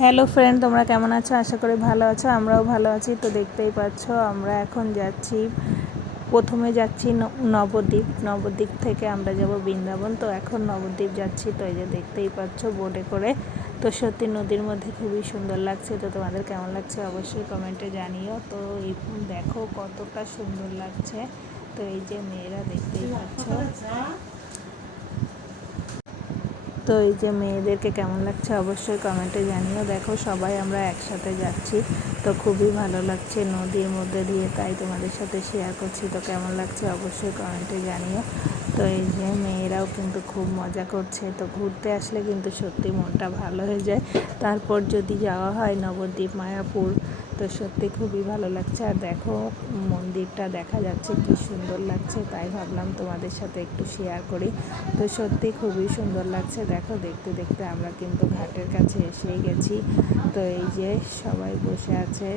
Hello friend তোমরা কেমন আছো? আশা করি ভালো আছো, আমরাও ভালো আছি। তো দেখতেই পাচ্ছ, আমরা এখন যাচ্ছি, প্রথমে যাচ্ছি নবদ্বীপ। নবদ্বীপ থেকে আমরা যাব বৃন্দাবন। তো এখন নবদ্বীপ যাচ্ছি, তো এই যে দেখতেই পাচ্ছ বোটে করে। তো সত্যি নদীর মধ্যে খুবই সুন্দর লাগছে। তো তোমাদের কেমন লাগছে অবশ্যই কমেন্টে জানিও। তো এই দেখো কতটা সুন্দর লাগছে। তো এই যে মেয়েরা দেখতেই পাচ্ছ। তো এই যে মেয়েদেরকে কেমন লাগছে অবশ্যই কমেন্টে জানিও। দেখো সবাই আমরা একসাথে যাচ্ছি, তো খুবই ভালো লাগছে নদীর মধ্যে দিয়ে, তাই তোমাদের সাথে শেয়ার করছি। তো কেমন লাগছে অবশ্যই কমেন্টে জানিও। তো এই যে মেয়েরাও কিন্তু খুব মজা করছে, তো ঘুরতে আসলে কিন্তু সত্যি মনটা ভালো হয়ে যায়। তারপর যদি যাওয়া হয় নবদ্বীপ, মায়াপুর, তো সত্যি খুবই ভালো লাগছে। আর দেখো মন্দিরটা দেখা যাচ্ছে, কি সুন্দর লাগছে, তাই ভাবলাম তোমাদের সাথে একটু শেয়ার করি। তো সত্যি খুবই সুন্দর লাগছে দেখো, দেখতে দেখতে আমরা কিন্তু ঘাটের কাছে এসেই গেছি। তো এই যে সবাই বসে আছে।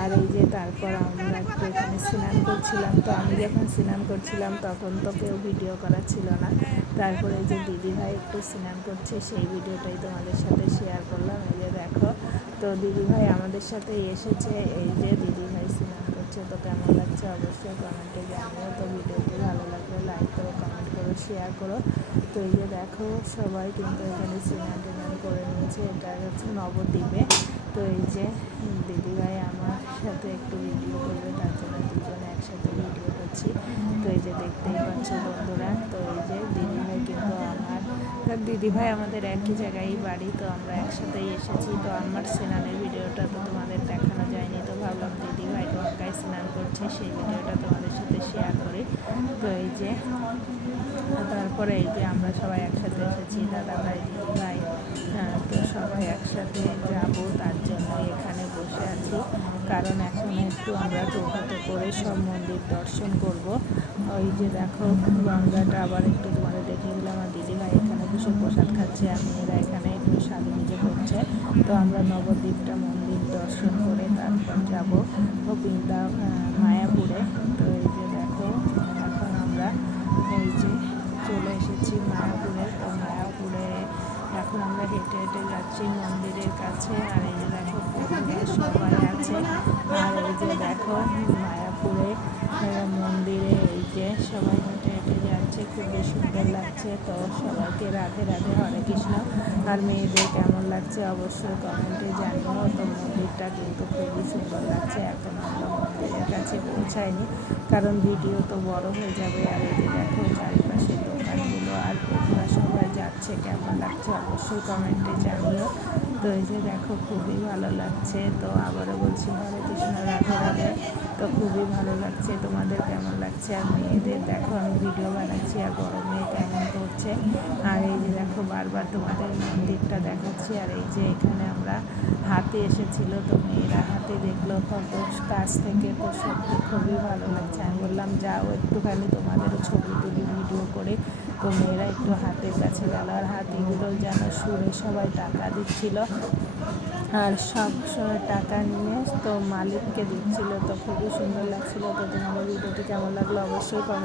আর এই যে তারপর আমরা একটু এখানে স্নান করছিলাম। তো আমি যখন স্নান করছিলাম, তখন তো কেউ ভিডিও করা ছিল না। তারপরে এই যে দিদি ভাই একটু স্নান করছে, সেই ভিডিওটাই তোমাদের সাথে শেয়ার করলাম। এই যে দেখো, তো দিদি ভাই আমাদের সাথে এসেছে। এই যে দিদি ভাই স্নান করছে তো কেমন লাগছে? অবশ্যই কমেন্টে জানিও তো ভিডিওটি ভালো লাগলে লাইক করো কমেন্ট করো শেয়ার করো। তো এই যে দেখো, সবাই কিন্তু এখানে স্নান টেনান করে নিয়েছে। এটা হচ্ছে নবদ্বীপে। তো এই যে দিদিভাই আমার সাথে একটু ভিডিও করবে, তার জন্য দুজনে একসাথে ভিডিও করছি। তো এই যে দেখতেই পাচ্ছ বন্ধুরা, তো এই যে দিদি ভাই কিন্তু আমার দিদিভাই আমাদের একই জায়গায় বাড়ি, তো আমরা একসাথেই এসেছি। তো আমার স্নানের ভিডিওটা তো তোমাদের দেখানো যায়নি, তো ভাবলাম করছে সেই ভিডিওটা তোমাদের সাথে শেয়ার করি। তো এই যে, তারপরে এই যে আমরা সবাই একসাথে এসেছি, দাদা ভাই ভাই তো সবাই একসাথে যাব তার জন্য এখানে বসে আছি কারণ এখন একটু আমরা টোটোতে করে সব মন্দির দর্শন করব। ওই যে দেখো, গঙ্গাটা আবার একটু তোমাদের দেখে দিলাম। দিদি ভাই এখানে বসে প্রসাদ খাচ্ছে, আর মেয়েরা এখানে একটু সাজু নিজে করছে। তো আমরা নবদ্বীপটা মন্দির দর্শন করে তারপর যাব বৃন্দা মায়াপুরে। তো এই যে দেখো, এখন আমরা এই যে চলে এসেছি মায়াপুরে। তো মায়াপুরে এখন আমরা হেঁটে হেঁটে যাচ্ছি মন্দিরের কাছে, আর এই যে দেখো বন্ধুরা সবাই আছে আর এই যে দেখো আহ, মন্দিরে এই যে সবাই হেঁটে হেঁটে যাচ্ছে খুবই সুন্দর লাগছে। তো সবাইকে রাধে রাধে হরে কৃষ্ণ। আর মেয়েদের কেমন লাগছে অবশ্যই কমেন্টে জানিও। তো মন্দিরটা কিন্তু খুবই সুন্দর লাগছে এখন আমরা মন্দিরের কাছে পৌঁছায়নি। কারণ ভিডিও তো বড় হয়ে যাবে। আর যে দেখো চারিপাশে দোকানগুলো আর বন্ধুরা সবাই যাচ্ছে কেমন লাগছে অবশ্যই কমেন্টে জানিও। তো এই যে দেখো খুবই ভালো লাগছে। তো আবারও বলছি হরে কৃষ্ণ রাধে রাধে। তো খুবই ভালো লাগছে। তোমাদের কেমন লাগছে? আর মেয়েদের দেখো, আমি ভিডিও বানাচ্ছি আর বড় মেয়ে কেমন করছে। আর এই যে দেখো, বারবার তোমাদের মন্দিরটা দেখাচ্ছি। আর এই যে এখানে আমরা হাতে এসেছিল, তো মেয়েরা হাতে দেখল কত কাছ থেকে। তো সত্যি খুবই ভালো লাগছে। আমি বললাম, যাও একটুখানি তোমাদেরও ছবি তুলি ভিডিও করে। তো মেয়েরা একটু হাতের কাছে গেল। আর হাতিগুলো যেন সুরে সবাই টাকা দিচ্ছিল। আর সব সময় টাকা নিয়ে তো মালিককে দিচ্ছিল তো খুবই সুন্দর লাগছিল। তো তোমাদের ভিডিওটি কেমন লাগল অবশ্যই কমেন্ট